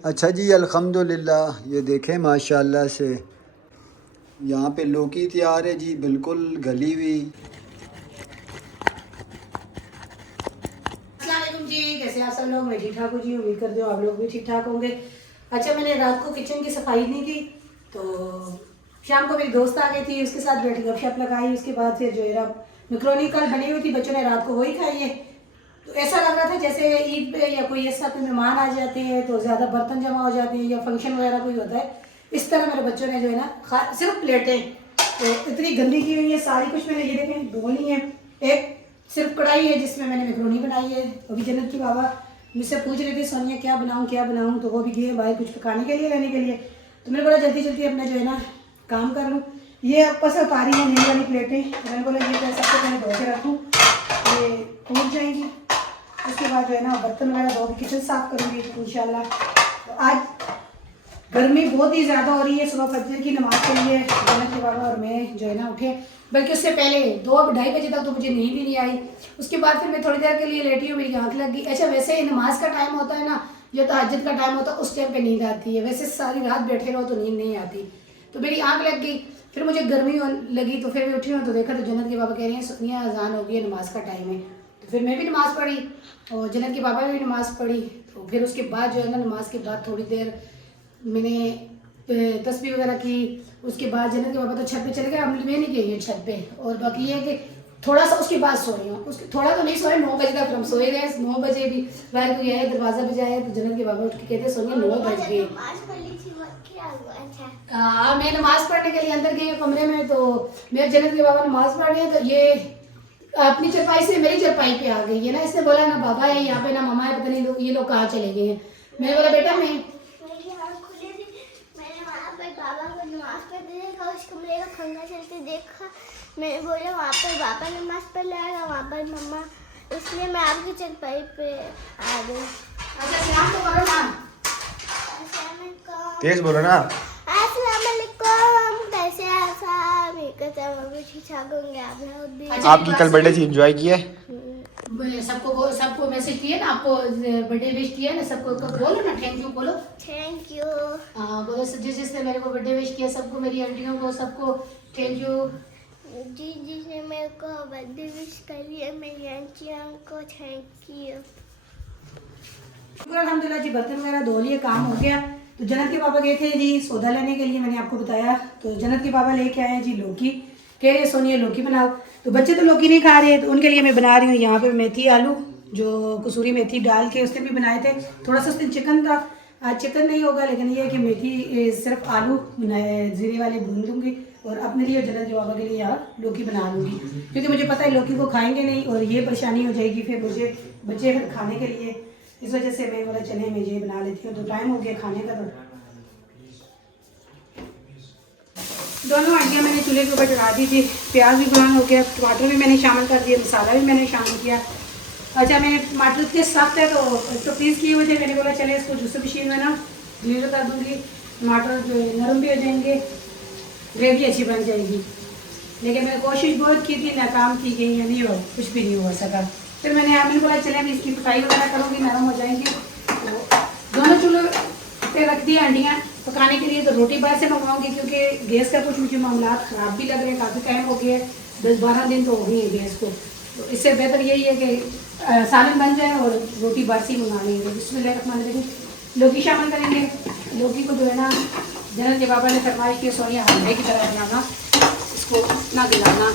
अच्छा जी, अल्हम्दुलिल्लाह। ये देखें माशाल्लाह से यहाँ पे लौकी तैयार है जी, बिल्कुल गली हुई। अस्सलाम वालेकुम जी, कैसे आप सब लोग? मैं ठीक ठाक हूँ जी, उम्मीद करती हूँ आप लोग भी ठीक ठाक होंगे। अच्छा, मैंने रात को किचन की सफाई नहीं की तो शाम को मेरी दोस्त आ गई थी, उसके साथ बैठी गपशप लगाई। उसके बाद फिर जो है ना मैक्रोनी कल बनी हुई थी, बच्चों ने रात को वही खाई है। तो ऐसा लग रहा था जैसे ईद पे या कोई ऐसा कोई मेहमान आ जाते हैं तो ज़्यादा बर्तन जमा हो जाते हैं या फंक्शन वगैरह कोई होता है, इस तरह मेरे बच्चों ने जो है ना सिर्फ प्लेटें तो इतनी गंदी की हुई है सारी। कुछ मैंने ये देखें धो ली है, एक सिर्फ कढ़ाई है जिसमें मैंने मैक्रोनी बनाई है। अभी जन्नत की बाबा मुझसे पूछ रहे थे सोनिया क्या बनाऊं, तो वो भी गए भाई कुछ पकाने के लिए लेने के लिए। तो मैंने बोला जल्दी जल्दी अपना जो है ना काम कर लूँ। ये पसंद आ रही है नई वाली प्लेटें, तो मैंने बोला ये सबसे पहले धो के रखूँ, ये टूट जाएंगी। उसके बाद जो है ना बर्तन वगैरह धो के किचन साफ करूँगी इंशाल्लाह। तो आज गर्मी बहुत ही ज़्यादा हो रही है। सुबह फजर की नमाज के लिए जन्नत के बाबा और मैं जो है ना उठे, बल्कि उससे पहले 2-2:30 बजे तक तो मुझे नींद भी नहीं आई। उसके बाद फिर मैं थोड़ी देर के लिए लेटी हूँ, मेरी आँख लग गई। अच्छा, वैसे ही नमाज का टाइम होता है ना, जो तहज्जुद का टाइम होता है उस टाइम पे नींद आती है, वैसे सारी रात बैठे रहो तो नींद नहीं आती। तो मेरी आँख लग गई, फिर मुझे गर्मी लगी, तो फिर मैं उठी हूँ तो देखा तो जन्नत के बाबा कह रहे हैं सोनिया अजान हो गई है, नमाज का टाइम है। तो फिर मैं भी नमाज़ पढ़ी और जन्नत के बाबा ने भी नमाज़ पढ़ी। तो फिर उसके बाद जो है ना नमाज के बाद थोड़ी देर मैंने तस्बीह वगैरह की। उसके बाद जन्नत के बाबा तो छत पे चले गए, अब मैं नहीं गई है छत पे। और बाकी ये है कि थोड़ा सा उसके बाद सोई हूँ, उसके थोड़ा तो नहीं सोए, 9 बजे तक हम सोए रहे। 9 बजे भी बाहर कोई आया, दरवाज़ा बजाया तो जन्नत के बाबा उठ के कहते सोनिया 9 बज गए। हाँ, मैं नमाज़ पढ़ने के लिए अंदर गई कमरे में, तो मेरे जन्नत के बाबा नमाज़ पढ़ रहे हैं तो ये अपनी चरपाई से मेरी चरपाई पे आ गई है ना। इसने बोला ना बाबा है यहाँ पे ना मम्मा है, पता नहीं ये लोग कहाँ चले गए हैं। मैंने बोला बेटा मैं बाबा को नमाज पढ़ते देखा, उस कमरे का खंगा चलते देखा। मैंने बोला वहाँ पर बाबा नमाज पढ़ लाएगा, वहाँ पर मम्मा, इसलिए मैं आपकी चरपाई पे आ गई। अच्छा सलाम तो करो ना, तेज बोलो ना। अस्सलाम वालेकुम, कैसे हैं आप सब? मैं कहता हूँ मैं भी ठीक ठाक होंगे, आप लोग भी। आपकी कल बर्थडे थी, एंजॉय किया है? सबको मैसेज किया ना, आपको बर्थडे विश किया ना सबको, तो बोलो ना थैंक यू बोलो। Thank you. हाँ बोलो, जिसने मेरे को बर्थडे विश किया सबको, मेरी आंटियों को सबको थैंक यू। जी जिसने मेरे को बर्थडे विश कर लिया, मेरी आंटियों को थैंक यू। अल्हम्दुलिल्लाह जी, बर्तन वगैरह धो लिए, काम हो गया। तो जन्नत के बाबा गए थे जी सौदा लेने के लिए, मैंने आपको बताया। तो जन्नत के बाबा लेके आए हैं जी लौकी, कह रहे सोनिया लौकी बनाओ। तो बच्चे तो लौकी नहीं खा रहे, तो उनके लिए मैं बना रही हूँ यहाँ पे मेथी आलू, जो कसूरी मेथी डाल के उसने भी बनाए थे। थोड़ा सा उस दिन चिकन था, आज चिकन नहीं होगा, लेकिन ये है कि मेथी सिर्फ आलू बनाए जीरे वाले भून लूँगी और अपने लिए जन्नत के बाबा के लिए यहाँ लौकी बना लूँगी, क्योंकि मुझे पता है लौकी को खाएंगे नहीं और ये परेशानी हो जाएगी फिर मुझे बच्चे खाने के लिए। इस वजह से मैं बोला चने मैं ये बना लेती हूँ। तो टाइम हो गया खाने का, तो दोनों आंटियाँ मैंने चूल्हे के ऊपर चढ़ा दी थी। प्याज भी ब्राउन हो गया, टमाटर भी मैंने शामिल कर दिया, मसाला भी मैंने शामिल किया। अच्छा, मैंने टमाटर इतने सख्त है तो पीस किए हुए थे, मैंने बोला चले इसको जूसर मशीन में ना ग्रेवी कर दूँगी, टमाटर जो नरम भी हो जाएंगे, ग्रेवी अच्छी बन जाएगी। लेकिन मैंने कोशिश बहुत की थी, नाकाम की गई है, नहीं हो कुछ भी नहीं हो सका। फिर मैंने बोला चले अभी इसकी फ्राई वगैरह करूँगी, नरम हो जाएंगी। तो दोनों चूल्हे पे रख दी अंडियाँ पकाने के लिए। तो रोटी बाहर से मंगवाऊंगी क्योंकि गैस का कुछ मुझे मामला ख़राब भी लग रहे हैं, काफ़ी टाइम हो गया है, 10-12 दिन तो हो गई है गैस को। तो इससे बेहतर यही है कि सालन बन जाए और रोटी बाहर से ही मंगा लेंगे। बिस्मिल्लाहिर्रहमानिर्रहीम, लौकी शामिल करेंगे। लौकी को जो है ना जन्नत के बाबा ने फरमाइश की सोनिया हलवे की तरह बनाना, इसको ना गिलाना।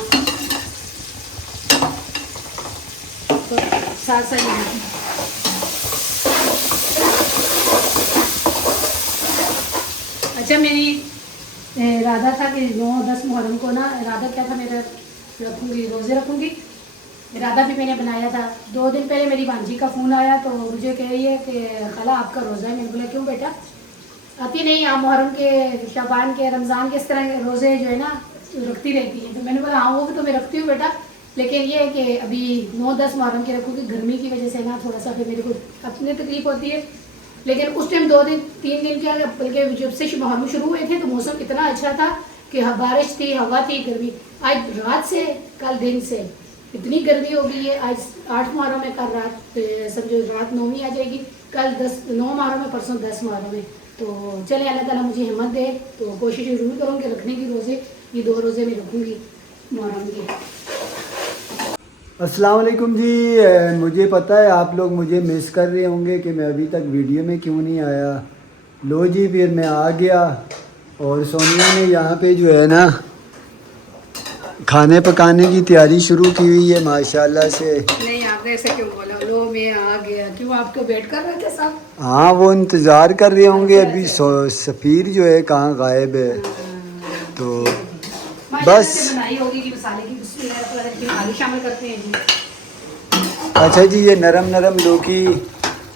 तो साथ साथ अच्छा, मेरी इरादा था कि 9-10 मुहर्रम को ना, इरादा क्या था मेरा, रखूँगी रोज़े रखूँगी, इरादा भी मैंने बनाया था। 2 दिन पहले मेरी भांजी का फ़ोन आया तो मुझे कह रही है कि खाला आपका रोज़ा है। मैंने बोला क्यों बेटा? आती नहीं आप मुहर्रम के, शाबान के, रमज़ान के इस तरह के रोज़े जो है ना रखती रहती है। तो मैंने बोला हाँ वो भी तो मैं रखती हूँ बेटा, लेकिन ये है कि अभी 9-10 मुहर्रम के रखूँगी, गर्मी की वजह से ना थोड़ा सा फिर मेरे को अपनी तकलीफ़ होती है। लेकिन उस टाइम 2-3 दिन क्या, बल्कि जब से मुहर्रम शुरू हुए थे तो मौसम इतना अच्छा था कि बारिश थी, हवा थी, गर्मी। आज रात से, कल दिन से इतनी गर्मी हो गई है। आज 8 मुहर्रम है, कल रात समझो रात 9वीं आ जाएगी, कल 9 मारों में, परसों 10 मारों में। तो चले अल्लाह ताला मुझे हिम्मत दे, तो कोशिश ज़रूर करूँगी रखने की रोज़े। ये 2 रोज़े में रखूँगी मुहर्रम के। अस्सलाम वालेकुम जी। मुझे पता है आप लोग मुझे मिस कर रहे होंगे कि मैं अभी तक वीडियो में क्यों नहीं आया। लो जी, फिर मैं आ गया और सोनिया ने यहाँ पे जो है ना खाने पकाने की तैयारी शुरू की हुई है माशाल्लाह से। नहीं, आपने ऐसे क्यों बोला? लो मैं आ गया, क्यों आपको वेट कर रहे थे सब? हाँ, वो इंतज़ार कर रहे होंगे। अच्छा, अभी अच्छा। सफ़ीर जो है कहाँ गायब है। तो माशाल्लाह बस से बनाई होगी कि मसाले की बिस्मिल्लाह आलू शामिल करते हैं जी। अच्छा जी, ये नरम नरम लौकी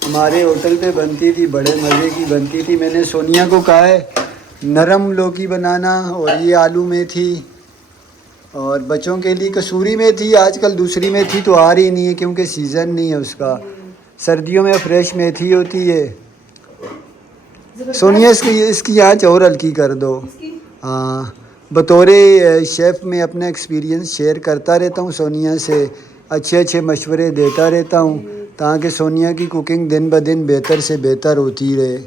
हमारे होटल पे बनती थी, बड़े मज़े की बनती थी। मैंने सोनिया को कहा है नरम लौकी बनाना। और ये आलू मेथी और बच्चों के लिए कसूरी मेथी। आजकल दूसरी मेथी तो आ रही नहीं है क्योंकि सीज़न नहीं है उसका। सर्दियों में फ्रेश मेथी होती है। सोनिया इसकी आँच और हल्की कर दो। हाँ, बतौरे शेफ़ में अपना एक्सपीरियंस शेयर करता रहता हूँ सोनिया से, अच्छे अच्छे मशवरे देता रहता हूँ ताकि सोनिया की कुकिंग दिन ब दिन बेहतर से बेहतर होती रहे,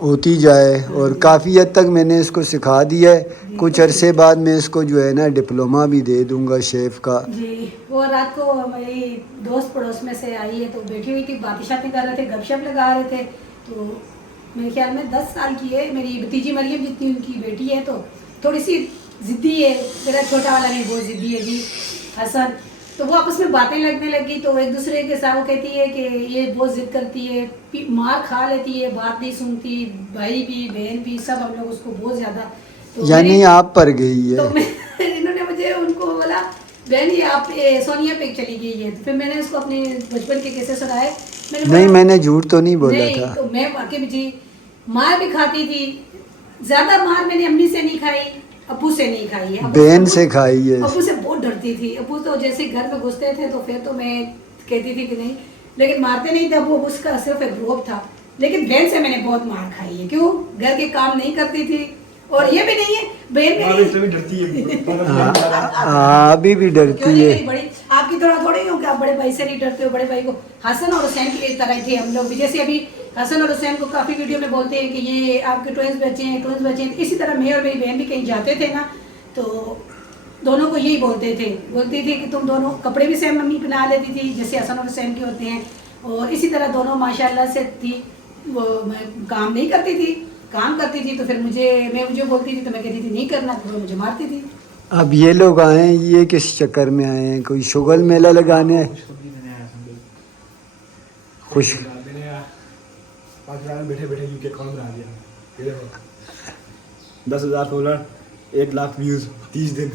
होती जाए। और काफ़ी हद तक मैंने इसको सिखा दिया है। कुछ अरसे बाद मैं इसको जो है ना डिप्लोमा भी दे दूँगा शेफ़ का जी। वो रात को मेरी दोस्त पड़ोस में से आई है, तो बैठी हुई थी, बातें शातें कर रहे थे, गपशप लगा रहे थे। तो मेरे ख्याल में 10 साल की है, मेरी भतीजी मरियम जितनी उनकी बेटी है, तो थोड़ी सी ज़िद्दी है। मेरा छोटा वाला भी बहुत ज़िद्दी है जी, हसन। तो वो आपस में बातें लगने लगी, तो एक दूसरे के साथ वो कहती है कि ये बहुत ज़िद करती है, मार खा लेती है, बात नहीं सुनती, भाई भी बहन भी सब हम लोग उसको बहुत ज़्यादा। तो यानी आप पर गई है। तो इन्होंने मुझे उनको बोला बहन ये आप सोनिया पे चली गई है। तो फिर मैंने उसको अपने बचपन के कैसे सुनाए। नहीं, मैंने झूठ तो नहीं बोला नहीं, था। तो मैं वाकई में जी मार भी खाती थी। ज़्यादा मार मैंने अम्मी से नहीं खाई, अब्बू से नहीं खाई है, बहन से खाई है। अब्बू से बहुत डरती थी। अब्बू तो जैसे घर में घुसते थे तो फिर तो मैं कहती थी कि नहीं, लेकिन मारते नहीं थे अब्बू, उसका सिर्फ एक रोब था। लेकिन बहन से मैंने बहुत मार खाई है। क्यों? घर के काम नहीं करती थी। और ये भी नहीं है, बहन भी डरती हाँ, अभी भी डरती है। बड़ी आपकी थोड़ा थोड़ी हो कि आप बड़े भाई से नहीं डरते हो। बड़े भाई को हसन और हुसैन की तरह थे हम लोग भी। जैसे अभी हसन और हुसैन को काफ़ी वीडियो में बोलते हैं कि ये आपके ट्विंस बच्चे हैं, ट्विंस बच्चे हैं। इसी तरह मैं और मेरी बहन भी कहीं जाते थे ना, तो दोनों को यही बोलते थे कि तुम दोनों कपड़े भी सेम मम्मी पहना लेती थी जैसे हसन और हुसैन के होते हैं। और इसी तरह दोनों माशाल्लाह से थी। वो मैं काम नहीं करती थी, काम करती थी तो फिर मुझे बोलती थी तो मैं कहती थी नहीं करना, तो मुझे मारती थी। अब ये लोग आए हैं, ये किस चक्कर में आए हैं? कोई शुगल मेला लगाने? खुश बैठे बैठे यूके अकाउंट बना दिया। 10,000 फॉलोअर, 1 लाख व्यूज, 30 दिन।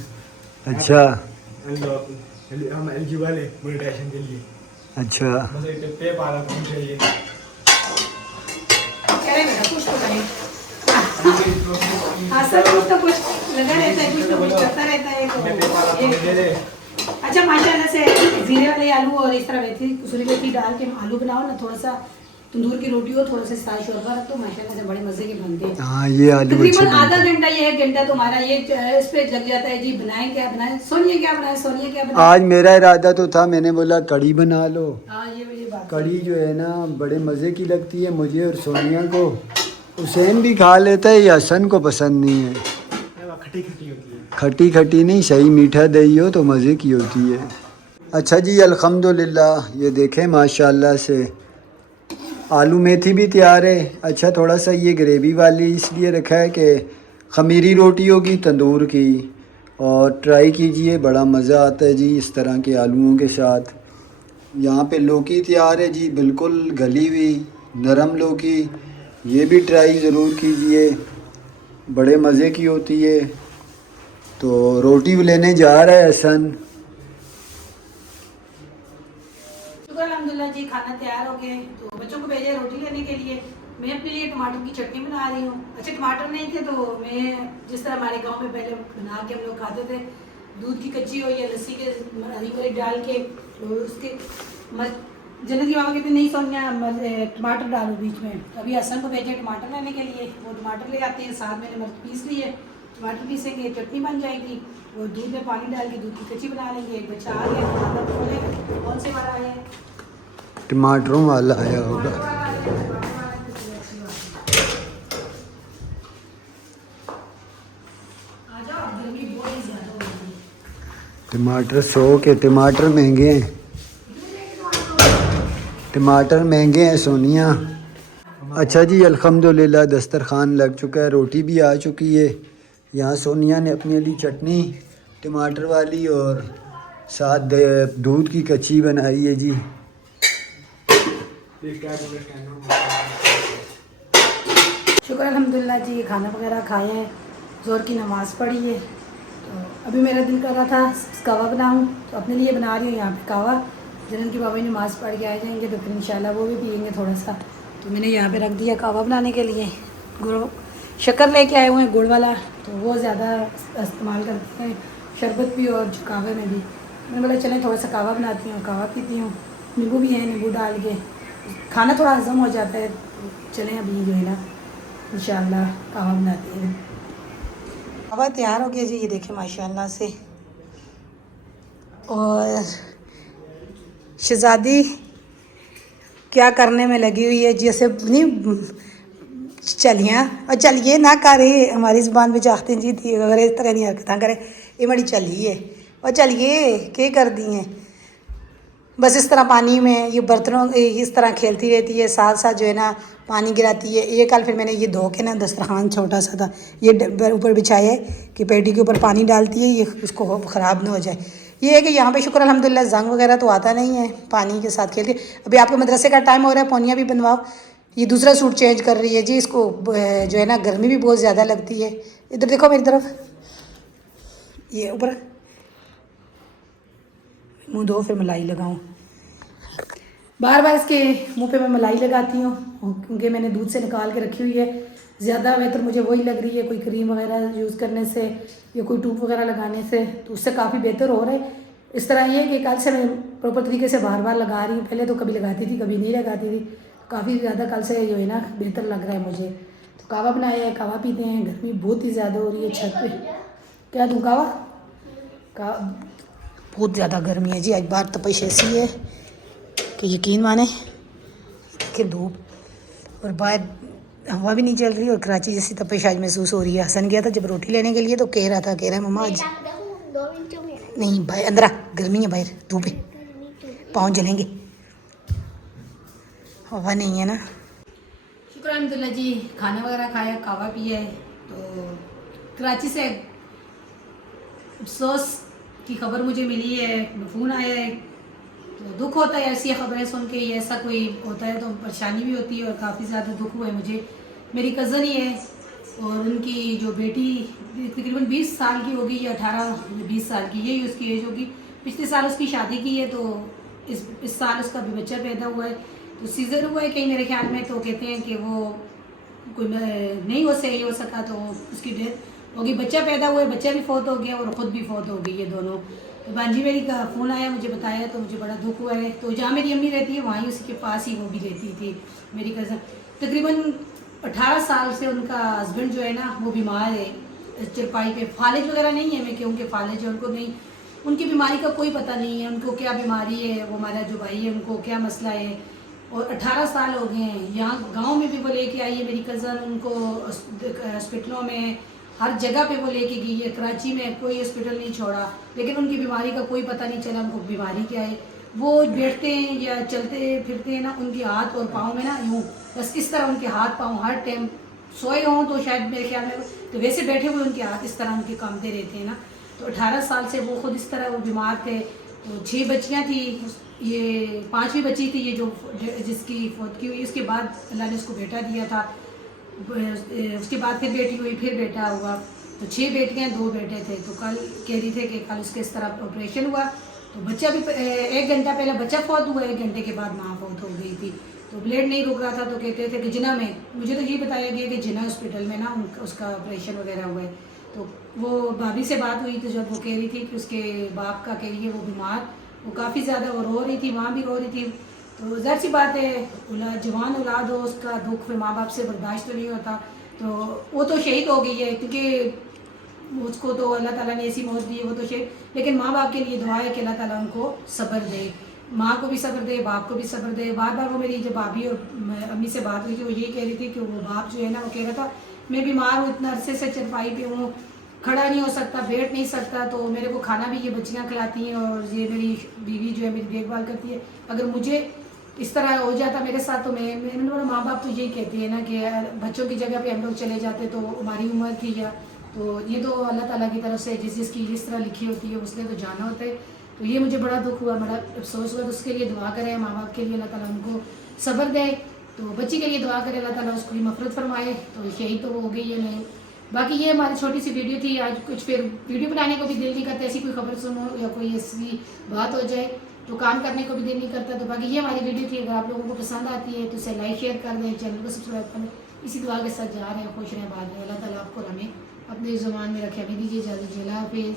अच्छा हम एलिजिबल है मोनेटाइजेशन के लिए। अच्छा, बस एक पे पाला अकाउंट चाहिए। करे बेटा कुछ तो करें। सब कुछ तो कुछ लगा रहता है, कुछ तो कुछ करता रहता है। तो अच्छा माशाल्लाह से जीरे वाले आलू और इस तरह मेथी कसूरी मेथी डाल के आलू बनाओ ना, थोड़ा सा तंदूर की रोटी हो, थोड़ा सा साग शोरबा रख दो, माशाल्लाह से बड़े मजे के बनते हैं। हाँ, ये आलू अच्छे तकरीबन बनते आधा हैं। घंटा या 1 घंटा तुम्हारा ये इस पे लग जाता है जी। बनाएं क्या बनाएं, सोनिया क्या बनाएं, सोनिया क्या बनाएं। आज मेरा इरादा तो था, मैंने बोला कड़ी बना लो। हाँ, ये बात कड़ी जो है ना बड़े मज़े की लगती है मुझे और सोनिया को। हुसैन भी खा लेता है, या हसन को पसंद नहीं है। खट्टी खट्टी होती है। खट्टी खट्टी नहीं, सही मीठा दही हो तो मज़े की होती है। अच्छा जी, अल्हम्दुलिल्लाह ये देखें माशाल्लाह से आलू मेथी भी तैयार है। अच्छा, थोड़ा सा ये ग्रेवी वाली इसलिए रखा है कि ख़मीरी रोटी होगी तंदूर की, और ट्राई कीजिए, बड़ा मज़ा आता है जी इस तरह के आलूओं के साथ। यहाँ पे लौकी तैयार है जी, बिल्कुल गली हुई नरम लौकी। ये भी ट्राई ज़रूर कीजिए, बड़े मज़े की होती है। तो रोटी भी लेने जा रहा है हसन। शुक्र अल्हम्दुलिल्लाह जी, खाना तैयार हो गया है। तो बच्चों को भेजा रोटी लेने के लिए। मैं अपने लिए टमाटर की चटनी बना रही हूँ। अच्छा, टमाटर नहीं थे तो मैं जिस तरह हमारे गांव में पहले बना के हम लोग खाते थे, दूध की कच्ची हो या लस्सी के हरी मिर्च डाल के, और उसके जन्नत की मामा कहते नहीं सोनिया टमाटर डालो बीच में। तो अभी हसन को भेजे टमाटर लेने के लिए, वो टमाटर ले आते हैं, साथ मैंने मिर्च पीस ली है, टमाटर पीसेंगे, चटनी बन जाएगी। और दूध में पानी डाल के दूध की कच्ची बना लेंगे। एक बच्चा आ गया, कौन से वाला है टमाटरों वाला आया होगा। टमाटर 100 के, टमाटर महंगे हैं, टमाटर महंगे हैं सोनिया। अच्छा जी, अल्हम्दुलिल्लाह दस्तरखान लग चुका है, रोटी भी आ चुकी है। यहाँ सोनिया ने अपने लिए चटनी टमाटर वाली और साथ दूध की कच्ची बनाई है जी। शुक्र अल्हम्दुलिल्लाह जी, खाना वगैरह खाए हैं, ज़ोर की नमाज़ पढ़ी है। तो अभी मेरा दिल कर रहा था कहवा बनाऊं, तो अपने लिए बना रही हूँ यहाँ पे कहवा। जिन की बाबा नमाज़ पढ़ के आ जाएंगे तो फिर इंशाल्लाह वो भी पियेंगे थोड़ा सा। तो मैंने यहाँ पे रख दिया कहवा बनाने के लिए। गुड़ शक्कर लेके आए हुए हैं गुड़ वाला, तो वो ज़्यादा इस्तेमाल करते हैं शरबत भी और कहवे में भी। मैंने बोला चलें थोड़ा सा कहवा बनाती हूँ, कहवा पीती हूँ। नींबू भी है, नींबू डाल के खाना थोड़ा हजम हो जाता है। तो चलें अभी जो है ना इंशाल्लाह कहवा बनाते हैं। कहवा तैयार हो गया जी, ये देखें माशाल्लाह से। और शहज़ादी क्या करने में लगी हुई है, जैसे नहीं चलिए और चलिए ना करे, हमारी ज़ुबान पे चाहते हैं जी थी अगर इस तरह नहीं हरकत करे, ये बड़ी चलिए और चलिए क्या कर दी हैं। बस इस तरह पानी में ये बर्तनों इस तरह खेलती रहती है, साथ साथ जो है ना पानी गिराती है। ये कल फिर मैंने ये धो के ना दस्तरखान छोटा सा था ये ऊपर बिछाया है कि पेटी के ऊपर पानी डालती है, ये उसको ख़राब ना हो जाए। ये है कि यहाँ पे शुक्र अल्हम्दुलिल्लाह जंग वगैरह तो आता नहीं है, पानी के साथ खेलती। अभी आपके मदरसे का टाइम हो रहा है, पौनिया भी बनवाओ। ये दूसरा सूट चेंज कर रही है जी, इसको जो है ना गर्मी भी बहुत ज़्यादा लगती है। इधर देखो मेरी तरफ, ये ऊपर मुँह धो फिर मलाई लगाऊँ। बार बार इसके मुंह पे मैं मलाई लगाती हूँ क्योंकि मैंने दूध से निकाल के रखी हुई है। ज़्यादा बेहतर मुझे वही लग रही है, कोई क्रीम वगैरह यूज़ करने से या कोई ट्यूब वगैरह लगाने से, तो उससे काफ़ी बेहतर हो रहा है। इस तरह ये है कि कल से मैं प्रॉपर तरीके से बार बार लगा रही हूँ। पहले तो कभी लगाती थी कभी नहीं लगाती थी, काफ़ी ज़्यादा कल से जो है ना बेहतर लग रहा है मुझे। तो कहवा बनाया है, कहवा पीते हैं। गर्मी बहुत ही ज़्यादा हो रही है छत पे। क्या दूँ कहवा का, बहुत ज़्यादा गर्मी है जी। आज बार तपिश ऐसी है कि यकीन माने कि धूप और बाहर हवा भी नहीं चल रही और कराची जैसी तपिश आज महसूस हो रही है। हसन गया था जब रोटी लेने के लिए तो कह रहा है मम्मा आज नहीं भाई अंदर आ, गर्मी है बाहर, धूप है, पाँव जलेंगे, हवा नहीं है ना। शुक्र अल्हम्दुलिल्लाह जी, खाना वगैरह खाया, कहवा पिया है। तो कराची से अफसोस की खबर मुझे मिली है, फ़ोन आया है। तो दुख होता है ऐसी खबरें सुन के, ये ऐसा कोई होता है तो परेशानी भी होती है और काफ़ी ज़्यादा दुख हुआ है मुझे। मेरी कज़न ही है और उनकी जो बेटी तकरीबन 20 साल की होगी या 18-20 साल की, यही उसकी एज होगी। पिछले साल उसकी शादी की है, तो इस साल उसका भी बच्चा पैदा हुआ है। तो सीज़र हुआ है कहीं मेरे ख्याल में, तो कहते हैं कि वो कोई नहीं हो सही हो सका तो उसकी डेथ होगी। बच्चा पैदा हुआ है, बच्चा भी फौत हो गया और ख़ुद भी फौत हो गई, ये दोनों। तो बांजी मेरी का फ़ोन आया, मुझे बताया, तो मुझे बड़ा दुख हुआ है। तो जहाँ मेरी अम्मी रहती है वहीं उसी के पास ही वो भी रहती थी, मेरी कज़न। तकरीबन 18 साल से उनका हस्बैंड जो है ना वो बीमार है, चरपाई पे। फालिज वगैरह नहीं है, मैं कहूँ कि फालिज है, उनको नहीं, उनकी बीमारी का कोई पता नहीं है, उनको क्या बीमारी है। वो हमारा जो भाई है उनको क्या मसला है, और 18 साल हो गए हैं। यहाँ गांव में भी वो लेके आई है मेरी कज़न, उनको हॉस्पिटलों में हर जगह पे वो लेके गई है। कराची में कोई हॉस्पिटल नहीं छोड़ा, लेकिन उनकी बीमारी का कोई पता नहीं चला उनको बीमारी क्या है। वो बैठते हैं या चलते फिरते हैं ना, उनके हाथ और पाँव में ना यूँ बस इस तरह उनके हाथ पाँव हर टाइम, सोए हों तो शायद मेरे ख्याल में, तो वैसे बैठे हुए उनके हाथ इस तरह उनके कामते रहते हैं ना। तो 18 साल से वो खुद इस तरह वो बीमार थे। तो 6 बच्चियाँ थी, ये 5वीं बच्ची थी ये जो जिसकी फौत की हुई। उसके बाद अल्लाह ने उसको बेटा दिया था, उसके बाद फिर बेटी हुई, फिर बेटा हुआ। तो 6 बेटियाँ 2 बेटे थे। तो कल कह रही थे कि कल उसके इस तरह ऑपरेशन हुआ, तो बच्चा भी 1 घंटा पहले बच्चा फौत हुआ, 1 घंटे के बाद माँ फौत हो गई थी। तो ब्लड नहीं रुक रहा था, तो कहते थे कि जिना में, मुझे तो ये बताया गया कि जिना हॉस्पिटल में ना उसका ऑपरेशन वगैरह हुआ है। तो वो भाभी से बात हुई तो जब वो कह रही थी कि उसके बाप का कह रही है वो बीमार, वो काफ़ी ज़्यादा वो रो रही थी, माँ भी रो रही थी। तो ज़ाहिर सी बात है, जवान औलाद हो उसका दुख फिर माँ बाप से बर्दाश्त तो नहीं होता। तो वो तो शहीद हो गई है, क्योंकि उसको तो अल्लाह ताला ने ऐसी मौत दी है, वो तो शहीद। लेकिन माँ बाप के लिए दुआ है कि अल्लाह ताला उनको सब्र दे। माँ को भी सब्र दे, बाप को भी सब्र दे। बार बार वो मेरी जब भाभी और अम्मी से बात हुई थी, वो यही कह रही थी कि वो बाप जो है ना, वो कह रहा था मैं बीमार हूँ, इतना अरसे से चरपाई पे हूँ, खड़ा नहीं हो सकता, बैठ नहीं सकता, तो मेरे को खाना भी ये बच्चियाँ खिलाती हैं और ये मेरी बीवी जो है मेरी देखभाल करती है। अगर मुझे इस तरह हो जाता मेरे साथ तो मैंने बोला माँ बाप तो यही कहते हैं ना कि बच्चों की जगह पे हम लोग चले जाते तो हमारी उम्र थी या, तो ये तो अल्लाह ताला की तरफ से जिसकी जिस तरह लिखी होती है उसने तो जाना होता है। तो ये मुझे बड़ा दुख हुआ, बड़ा अफसोस हुआ। तो उसके लिए दुआ करें माँ बाप के लिए, अल्लाह ताला उनको सब्र दे। तो बच्ची के लिए दुआ करें, अल्लाह ताला उसको मफरत फरमाए। तो यही तो वो हो गई है। नहीं बाकी ये हमारी छोटी सी वीडियो थी आज। कुछ फिर वीडियो बनाने को भी दिल नहीं करता, ऐसी कोई खबर सुनो या कोई ऐसी बात हो जाए तो काम करने को भी दिल नहीं करता। तो बाकी ये हमारी वीडियो थी। अगर आप लोगों को पसंद आती है तो इसे लाइक शेयर कर दें, चैनल को सब्सक्राइब कर दें। इसी दुआ के साथ जा रहे हैं, खुश रहें बाद में। अल्लाह ताला आपको हमें अपनी ज़ुबान में रखे। अभी दीजिए इजाज़त, अल्लाह हाफिज़।